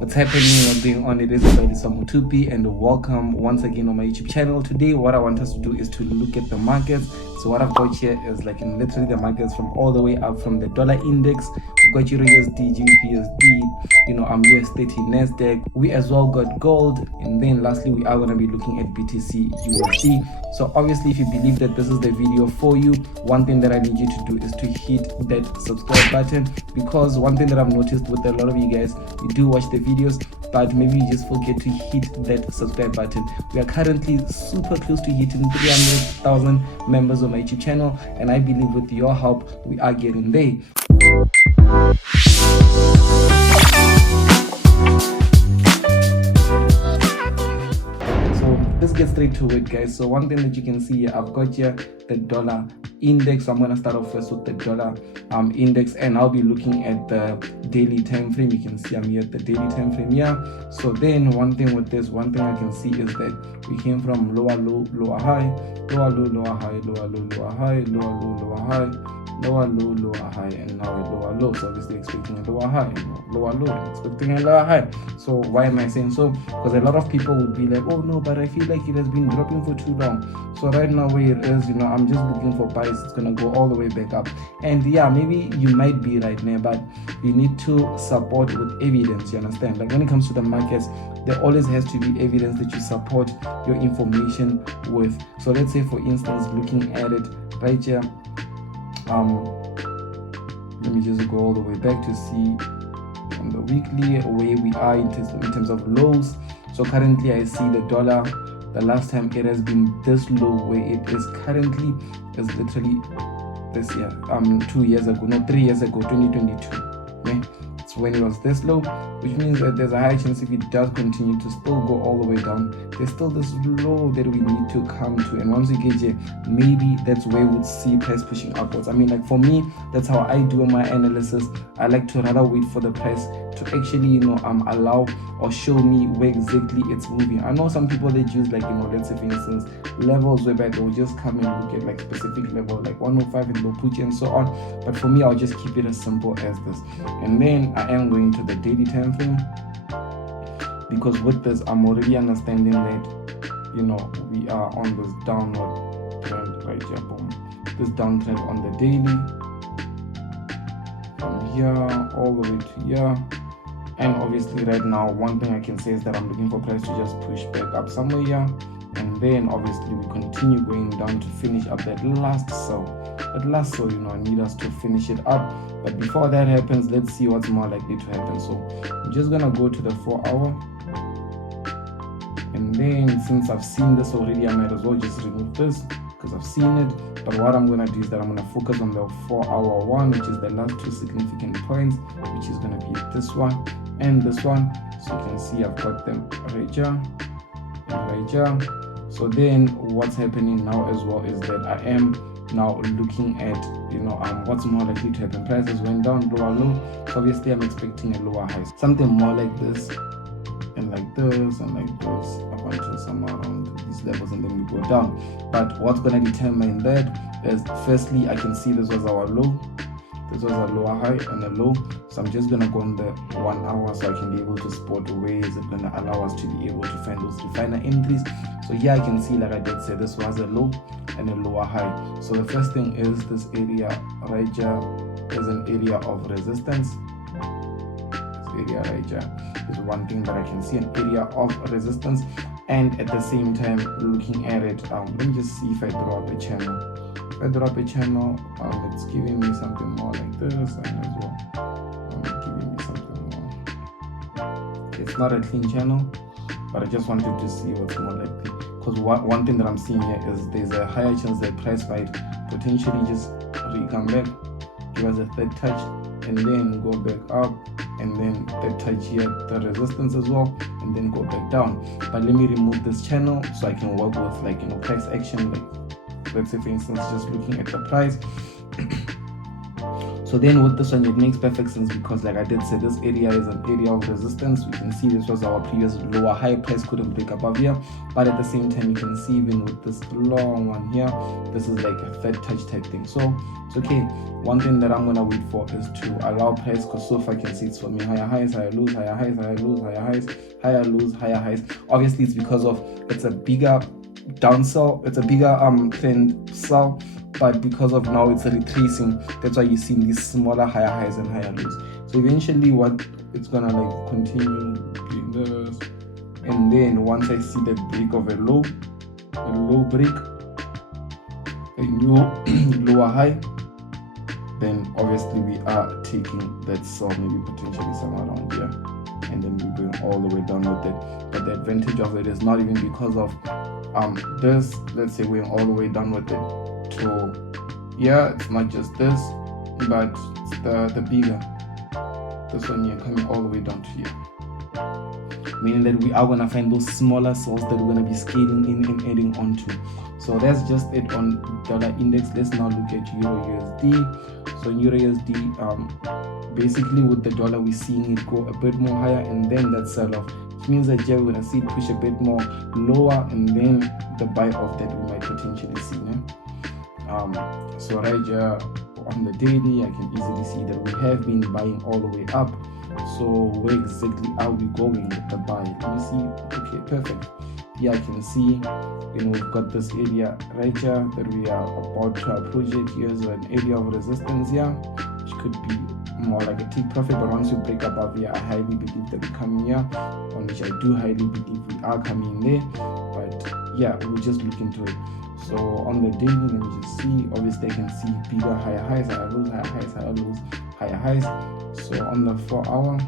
What's happening, what's going on? It is Lesiba Mothupi, and welcome once again on my YouTube channel. Today what I want us to do is to look at the markets. So what I've got here is like in literally the markets from all the way up from the dollar index. We've got Euro USD, GBP USD, US30, Nasdaq. We as well got gold, and then lastly we are going to be looking at BTC USD. So obviously if you believe that this is the video for you, one thing that I need you to do is to hit that subscribe button, because one thing that I've noticed with a lot of you guys, you do watch the videos but maybe you just forget to hit that subscribe button. We are currently super close to hitting 300,000 members on my YouTube channel, and I believe with your help we are getting there. Let's get straight to it, guys. So one thing that you can see here, I've got here the dollar index. So I'm going to start off first with the dollar index, and I'll be looking at the daily time frame. You can see I'm here at the daily time frame here. So then one thing with this, one thing I can see is that we came from lower low, lower high, lower low, lower high, lower low, lower high, lower low, lower high, lower low, lower high, and now a lower low. So obviously expecting a lower high, lower low, and expecting a lower high. So why am I saying so? Because a lot of people would be like, oh no, but I feel like it has been dropping for too long. So right now where it is, I'm just looking for buys. It's gonna go all the way back up. And yeah, maybe you might be right now, but you need to support with evidence. You understand? Like when it comes to the markets, there always has to be evidence that you support your information with. So let's say for instance, looking at it right here, let me just go all the way back to see on the weekly where we are in terms of lows. So currently I see the dollar, the last time it has been this low where it is currently is literally this year, 3 years ago, 2022. Okay? It's when it was this low, which means that there's a high chance if it does continue to still go all the way down, there's still this low that we need to come to, and once we get here, maybe that's where we'd see price pushing upwards. I mean, like for me, that's how I do my analysis. I like to rather wait for the price to actually allow or show me where exactly it's moving. I know some people that use like let's say for instance levels whereby they will just come and look at like specific level like 105 and they'll put you and so on, but for me I'll just keep it as simple as this. And then I am going to the daily time frame, because with this I'm already understanding that we are on this downward trend right here. Boom, this downtrend on the daily from here all the way to here. And obviously right now one thing I can say is that I'm looking for price to just push back up somewhere here, and then obviously we continue going down to finish up that last sell. I need us to finish it up, but before that happens, let's see what's more likely to happen. So I'm just gonna go to the 4 hour, and then since I've seen this already, I might as well just remove this because I've seen it. But what I'm gonna do is that I'm gonna focus on the 4 hour one, which is the last two significant points, which is gonna be this one and this one. So you can see I've got them right here and right here. So then what's happening now as well is that I am now looking at what's more likely to happen. Prices went down, lower low, so obviously I'm expecting a lower high, something more like this and like this and like this up until somewhere around these levels, and then we go down. But what's going to determine that is, firstly, I can see this was our low, this was a lower high and a low. So I'm just going to go on the 1 hour so I can be able to spot where is it going to allow us to be able to find those refiner entries. So here I can see, like I did say, this was a low and a lower high. So the first thing is this area right here is an area of resistance. This area right here is one thing that I can see, an area of resistance. And at the same time, looking at it, let me just see if I draw up a channel. If I draw up a channel, it's giving me something more like this, and as well giving me something more. It's not a clean channel, but I just wanted to see what's more likely, because one thing that I'm seeing here is there's a higher chance that price might potentially just come back, give us a third touch, and then go back up, and then third touch here, the resistance as well, and then go back down. But let me remove this channel so I can work with like price action. Like let's say for instance, just looking at the price. So then with this one, it makes perfect sense because like I did say, this area is an area of resistance. We can see this was our previous lower high. Price couldn't break above here, but at the same time, you can see even with this long one here, this is like a third touch type thing. So it's okay. One thing that I'm gonna wait for is to allow price, because so far I can see it's for me higher highs, higher lows, higher highs, higher lows, higher highs, higher lows, higher highs. Obviously it's because of it's a bigger down sell, it's a bigger trend sell, but because of now it's retracing, that's why you're seeing these smaller higher highs and higher lows. So eventually what it's gonna like continue doing this, and then once I see the break of a low break, a new lower high, then obviously we are taking that sell, maybe potentially somewhere around here, and then we're going all the way down with it. But the advantage of it is not even because of this, let's say we're all the way down with it to yeah, it's not just this, but it's the bigger, this one here coming all the way down to here, meaning that we are going to find those smaller cells that we're going to be scaling in and adding onto. So that's just it on dollar index. Let's now look at Euro USD. So Euro USD, basically with the dollar we're seeing it go a bit more higher and then that sell off, which means that here we're going to see it push a bit more lower, and then the buy off that we might potentially see. So right here on the daily, I can easily see that we have been buying all the way up. So where exactly are we going with the buy? Let me see. Okay, perfect. Here I can see, we've got this area right here that we are about to approach it. Here's an area of resistance here, which could be more like a take profit, but once you break above here, I highly believe that we come here, on which I do highly believe we are coming there. But yeah, we'll just look into it. So on the daily, let me just see. Obviously I can see bigger higher highs, higher lows, higher highs, higher lows, higher highs. So on the 4 hour,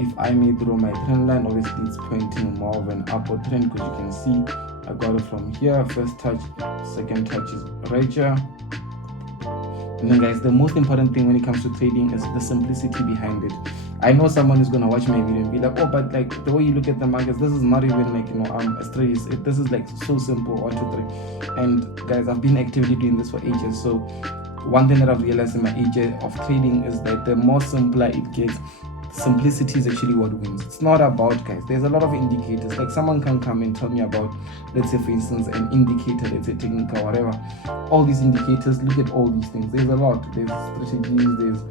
if I may draw my trend line, obviously it's pointing more of an upward trend, because you can see I got it from here. First touch, second touch is right here. And then guys, the most important thing when it comes to trading is the simplicity behind it. I know someone is going to watch my video and be like, oh, but like the way you look at the markets, this is not even like, a trade. This is like so simple, 1, 2, 3. And guys, I've been actively doing this for ages. So one thing that I've realized in my age of trading is that the more simpler it gets, simplicity is actually what wins. It's not about, guys, there's a lot of indicators. Like someone can come and tell me about, let's say for instance, an indicator, let's say technical, whatever. All these indicators, look at all these things. There's a lot. There's strategies, there's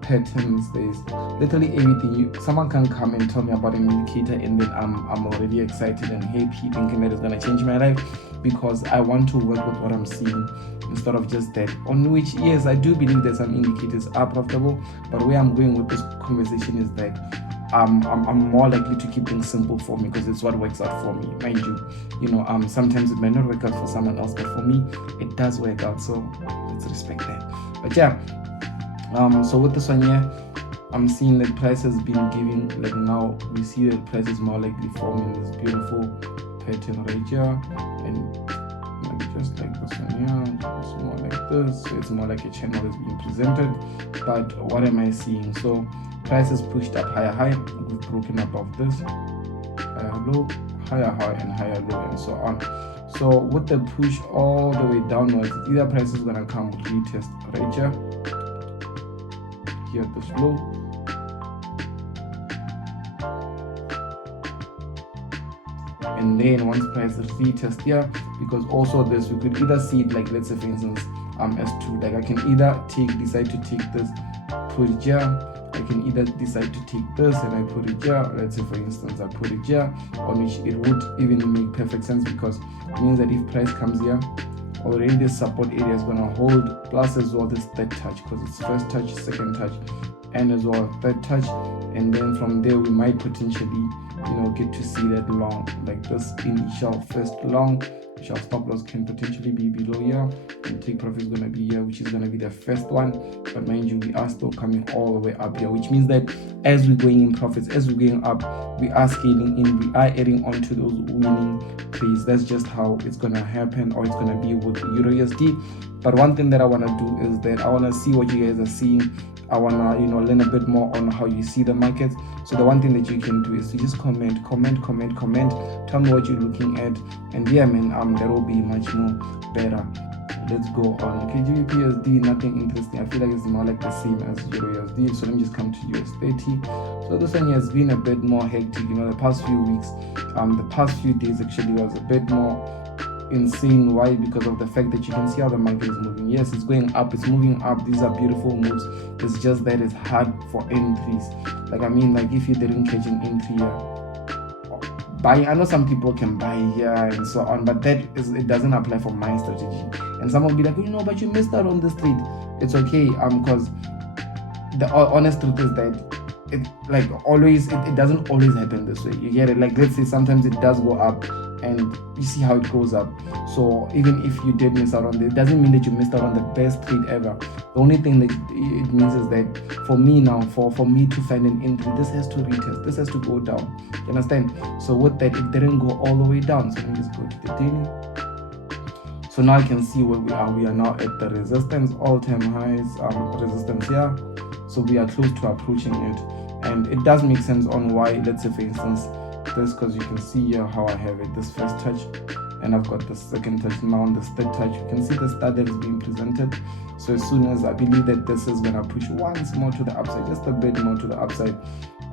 patterns, there's literally everything. Someone can come and tell me about an indicator, and then I'm already excited and happy, thinking that it's gonna change my life, because I want to work with what I'm seeing instead of just that. On which, yes, I do believe that some indicators are profitable, but where I'm going with this conversation is that I'm more likely to keep things simple for me, because it's what works out for me. Mind you, sometimes it might not work out for someone else, but for me it does work out, so let's respect that. But yeah, so with this one here, I'm seeing that price has been giving, like now we see that price is more likely forming this beautiful pattern right here, and maybe just like this one here, it's more like this. So it's more like a channel that's being presented. But what am I seeing? So price is pushed up higher high, we've broken above this, higher low, higher high, and higher low, and so on. So with the push all the way downwards, either price is gonna come retest right here at this low, and then once price retest here, because also this, we could either see it like, let's say for instance, as to like I can either decide to take this, put it here. I can either decide to take this and I put it here. Let's say for instance I put it here, on which it would even make perfect sense, because it means that if price comes here, already this support area is going to hold, plus as well this third touch, because it's first touch, second touch, and as well third touch. And then from there we might potentially get to see that long, like this initial first long, which our stop loss can potentially be below here, and take profit is going to be here, which is going to be the first one. But mind you, we are still coming all the way up here, which means that as we're going in profits, as we're going up, we are scaling in, we are adding on to those winning trades. That's just how it's going to happen, or it's going to be with Euro USD. But one thing that I want to do is that I want to see what you guys are seeing. I want to learn a bit more on how you see the market. So the one thing that you can do is to just comment, tell me what you're looking at, and yeah man, that will be much more better. let's go on. Okay, GBP nothing interesting. I feel like it's more like the same as Euro USD. So let me just come to US30. So this one has been a bit more hectic, the past few weeks. The past few days actually was a bit more insane. Why? Because of the fact that you can see how the market is moving. Yes, it's going up, it's moving up. These are beautiful moves. It's just that it's hard for entries. Like if you didn't catch an entry here, buying, I know some people can buy here and so on, but it doesn't apply for my strategy. And some will be like, but you missed out on this trade. It's okay, because the honest truth is that it doesn't always happen this way. You get it? Like, let's say sometimes it does go up and you see how it goes up. So even if you did miss out on it doesn't mean that you missed out on the best trade ever. The only thing that it means is that for me now, for me to find an entry, this has to retest, this has to go down. You understand? So with that, it didn't go all the way down. So let me just go to the daily. So now I can see where we are. We are now at the resistance, all-time highs, resistance here. So we are close to approaching it. And it does make sense on why, let's say for instance, this, because you can see here how I have it, this first touch, and I've got the second touch now on this third touch. You can see the star that is being presented. So as soon as I believe that this is going to push once more to the upside, just a bit more to the upside.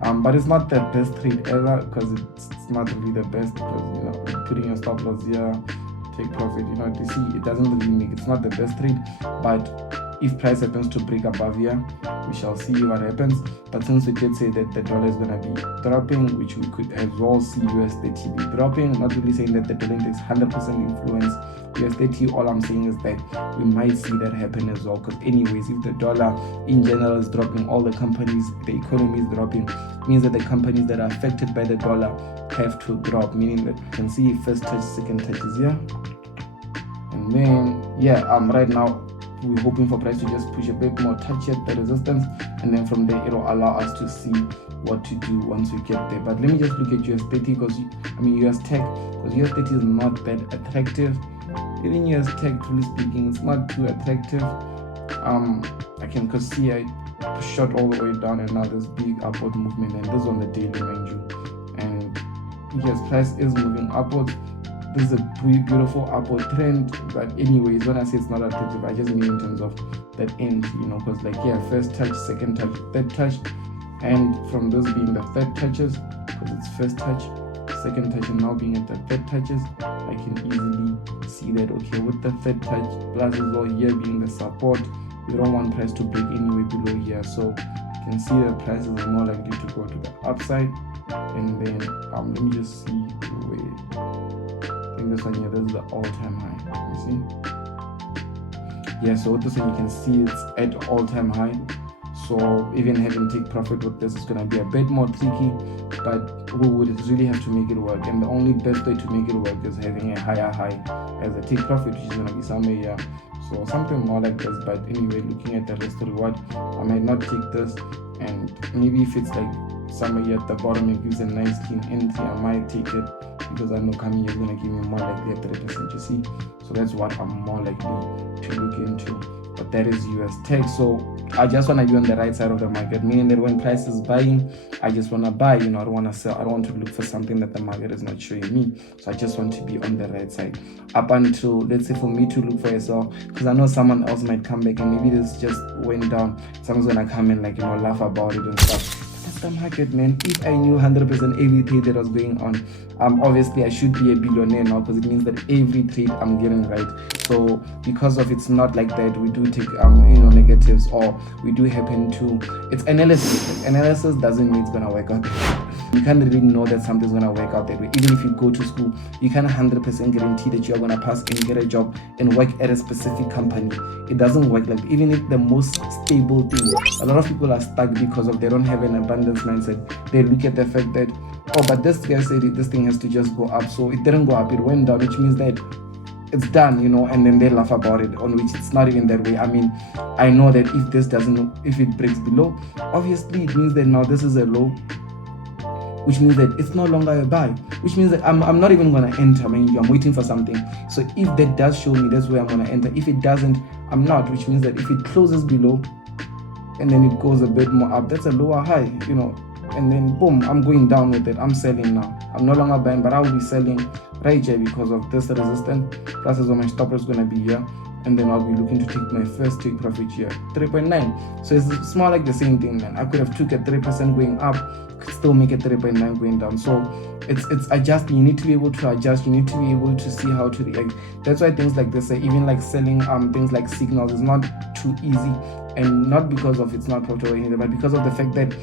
But it's not the best trade ever, because it's not really the best, because putting your stop loss here, take profit, you see, it doesn't really make, it's not the best trade. But if price happens to break above here, we shall see what happens. But since we did say that the dollar is going to be dropping, which we could as well see USD be dropping, not really saying that the dollar index 100% influence USD. All I'm saying is that we might see that happen as well, because anyways, if the dollar in general is dropping, all the companies, the economy is dropping, means that the companies that are affected by the dollar have to drop, meaning that you can see first touch, second touch is here. And then right now we're hoping for price to just push a bit more, touch at the resistance, and then from there it'll allow us to see what to do once we get there. But let me just look at US30, because US tech, because US30 is not that attractive. Even US tech, truly speaking, it's not too attractive. I can see I shot all the way down, and now there's big upward movement, and this is on the daily, mind you. And yes, price is moving upwards. This is a beautiful upward trend, but anyways, when I say it's not attractive, I just mean in terms of that end, because first touch, second touch, third touch, and from this being the third touches, because it's first touch, second touch, and now being at the third touches, I can easily see that, okay, with the third touch, plus as well here being the support, we don't want price to break anywhere below here. So you can see the price is more likely to go to the upside. And then let me just see this one here, this is the all-time high, you see. So with this one you can see it's at all-time high. So even having take profit with this is going to be a bit more tricky, but we would really have to make it work. And the only best way to make it work is having a higher high as a take profit, which is going to be somewhere here. So something more like this. But anyway, looking at the risk to reward, I might not take this, and maybe if it's like somewhere here at the bottom it gives a nice clean entry, I might take it, because I know coming here is going to give me more likely a 3%, you see. So that's what I'm more likely to look into. But that is US tech. So I just want to be on the right side of the market, meaning that when price is buying, I just want to buy, I don't want to sell. I don't want to look for something that the market is not showing me. So I just want to be on the right side up until, let's say, for me to look for a sell, because I know someone else might come back and maybe this just went down. Someone's going to come and laugh about it and stuff. That's the market, man. If I knew 100% every trade that was going on, obviously I should be a billionaire now, because it means that every trade I'm getting right. So because of it's not like that, we do take negatives, or we do happen to, it's analysis. Analysis doesn't mean it's gonna work out. You can't really know that something's gonna work out that way. Even if you go to school, you can't 100% guarantee that you're gonna pass and get a job and work at a specific company. It doesn't work like that. Even if the most stable thing, a lot of people are stuck because of they don't have an abundance mindset. They look at the fact that, but this guy said this thing has to just go up, so it didn't go up, it went down, which means that it's done, and then they laugh about it, on which it's not even that way. I know that if it breaks below, obviously it means that now this is a low, which means that it's no longer a buy, which means that I'm not even going to enter. I'm waiting for something. So if that does show me, that's where I'm going to enter. If it doesn't, I'm not, which means that if it closes below and then it goes a bit more up, that's a lower high, and then boom, I'm going down with it. I'm selling now. I'm no longer buying, but I will be selling right here because of this resistance. Plus as well, my stop loss is going to be here, and then I'll be looking to take my first take profit here, 3.9. So it's more like the same thing, man. I could have took a 3% going up, could still make a 3.9 going down. So it's adjusting. You need to be able to adjust. You need to be able to see how to react. That's why things like this, even like selling things like signals, is not too easy, and not because of it's not profitable either, but because of the fact that,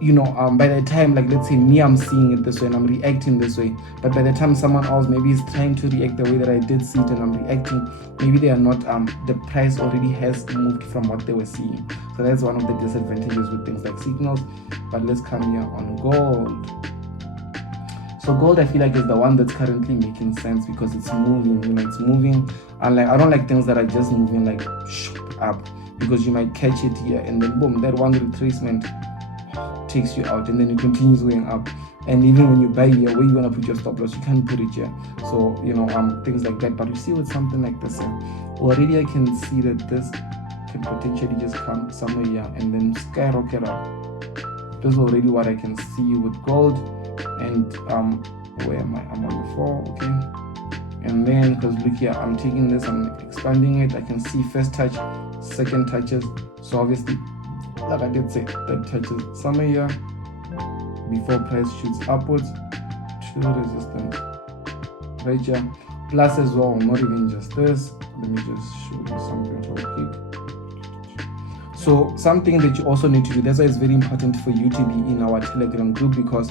you know, by the time, like, let's say me, I'm seeing it this way and I'm reacting this way, but by the time someone else maybe is trying to react the way that I did see it and I'm reacting, maybe they are not, the price already has moved from what they were seeing. So that's one of the disadvantages with things like signals. But let's come here on gold. So gold, I feel like, is the one that's currently making sense because it's moving, you know, it's moving. And like, I don't like things that are just moving like up, because you might catch it here and then boom, that one retracement takes you out, and then it continues going up. And even when you buy here, where you want to put your stop loss, you can't put it here. So, you know, things like that. But you see with something like this here, already I can see that this can potentially just come somewhere here and then skyrocket up. This is already what I can see with gold. And where am I? I'm on the 4, okay. And then, because look here, I'm taking this, I'm expanding it. I can see first touch, second touches. So obviously, like I did say, that touches somewhere here before price shoots upwards to resistance right here. Plus as well, not even just this. Let me just show you something real quick. So something that you also need to do, that's why it's very important for you to be in our Telegram group, because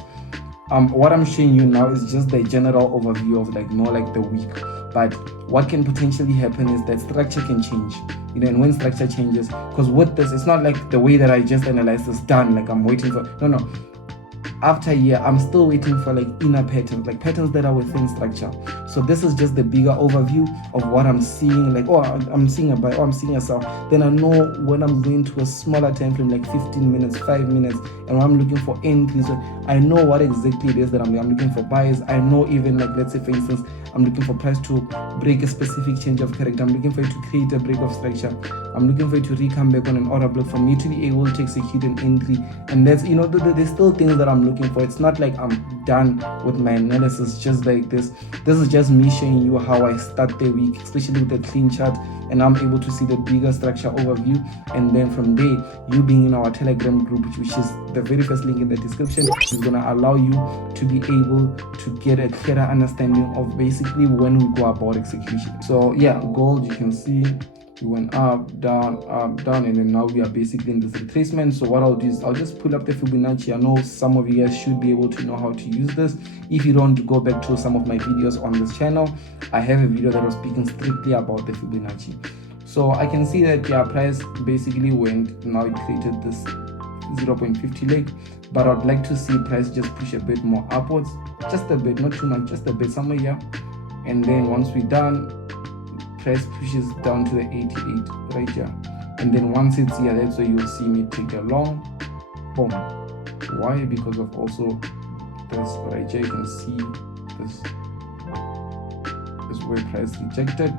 what I'm showing you now is just the general overview of like more like the week. But what can potentially happen is that structure can change, you know, and when structure changes, because with this, it's not like the way that I just analyzed this done, like I'm waiting for, no. After a year, I'm still waiting for like inner patterns, like patterns that are within structure. So this is just the bigger overview of what I'm seeing, like, oh, I'm seeing a buy, oh, I'm seeing a sell. Then I know when I'm going to a smaller time frame, like 15 minutes, 5 minutes, and when I'm looking for entries, so I know what exactly it is that I'm looking for buys. I know, even like, let's say for instance, I'm looking for price to break a specific change of character. I'm looking for it to create a break of structure. I'm looking for it to re-come back on an order block for me to be able to execute an entry. And that's, you know, there's still things that I'm looking for. It's not like I'm done with my analysis just like this. This is just me showing you how I start the week, especially with the clean chart, and I'm able to see the bigger structure overview. And then from there, you being in our Telegram group, which is the very first link in the description, is going to allow you to be able to get a clearer understanding of basically when we go about execution. So yeah, gold, you can see we went up, down, and then now we are basically in this retracement. So what I'll do is I'll just pull up the Fibonacci. I know some of you guys should be able to know how to use this. If you don't, go back to some of my videos on this channel. I have a video that was speaking strictly about the Fibonacci. So I can see that the price basically went, now it created this 0.50 leg, but I'd like to see price just push a bit more upwards, just a bit, not too much, just a bit, somewhere here. And then once we're done, price pushes down to the 88 right here, and then once it's here, that's where you'll see me take a long boom. Why? Because of also this right here. You can see this is where price rejected.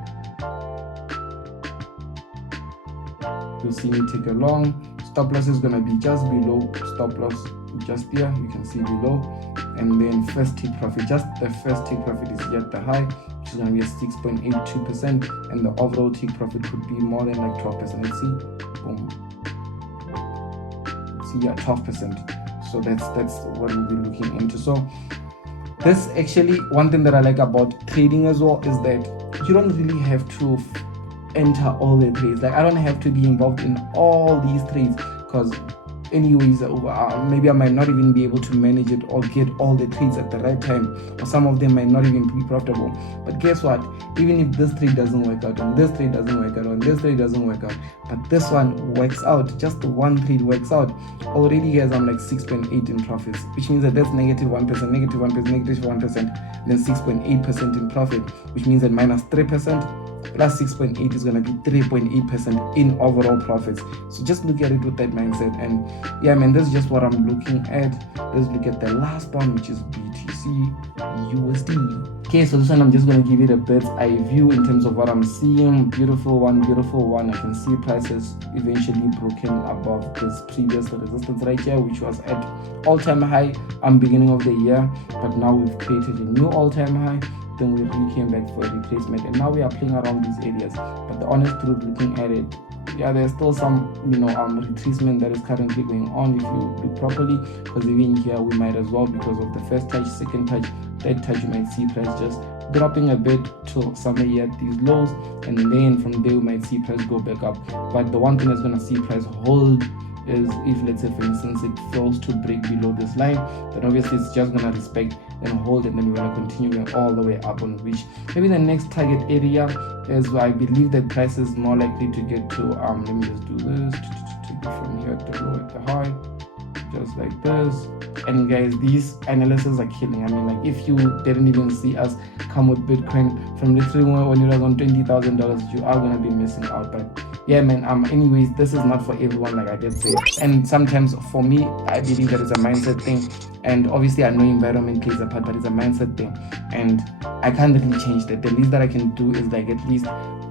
You'll see me take a long. Stop loss is gonna be just below stop loss, just here, you can see below. And then first take profit, just the first take profit is yet the high, which is going to be a 6.82%, and the overall take profit could be more than like 12%. Let's see, boom, see, yeah, 12%. So that's what we'll be looking into. So this actually, one thing that I like about trading as well is that you don't really have to enter all the trades. Like, I don't have to be involved in all these trades, because anyways, maybe I might not even be able to manage it or get all the trades at the right time, or some of them might not even be profitable. But guess what? Even if this trade doesn't work out, and this trade doesn't work out, and this trade doesn't work out, but this one works out, just one trade works out, already guys, I'm like 6.8 in profits, which means that that's negative 1%, negative 1%, negative 1%, then 6.8% in profit, which means that minus 3% plus 6.8 is going to be 3.8% in overall profits. So just look at it with that mindset. And yeah, man, this is just what I'm looking at. Let's look at the last one, which is BTC USD. Okay, so this one I'm just going to give it a bird's eye view in terms of what I'm seeing. Beautiful one. I can see prices eventually broken above this previous resistance right here, which was at all-time high beginning of the year, but now we've created a new all-time high. then we came back for a retracement, and now we are playing around these areas. But the honest truth, looking at it, yeah, there's still some retracement that is currently going on if you look properly, because even here we might as well, because of the first touch, second touch, third touch, you might see price just dropping a bit to somewhere here at these lows, and then from there we might see price go back up. But the one thing that's going to see price hold is if, let's say for instance, it fails to break below this line, then obviously it's just going to respect and hold, and then we're going to continue going all the way up, on which maybe the next target area is where I believe that price is more likely to get to. Let me just do this, take it from here at the low at the high, just like this. And guys, these analyses are killing. I mean, like, if you didn't even see us come with Bitcoin from literally when it was on $20,000, you are gonna be missing out. But yeah, man, anyways, this is not for everyone, like I did say. And sometimes for me, I believe that it's a mindset thing, and obviously I know environment plays a part, but it's a mindset thing, and I can't really change that. The least that I can do is like at least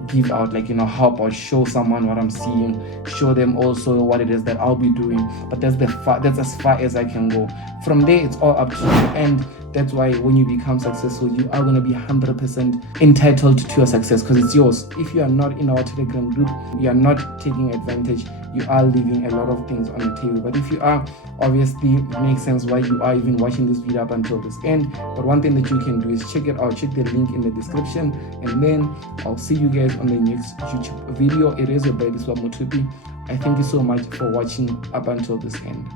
give out, like, help or show someone what I'm seeing, show them also what it is that I'll be doing. But that's as far as I can go. From there, it's all up to you. And that's why when you become successful, you are going to be 100% entitled to your success, because it's yours. If you are not in our Telegram group, you are not taking advantage, you are leaving a lot of things on the table. But if you are, obviously it makes sense why you are even watching this video up until this end. But one thing that you can do is check it out, check the link in the description, and then I'll see you guys on the next YouTube video. It is your boy Lesiba Mothupi. I thank you so much for watching up until this end.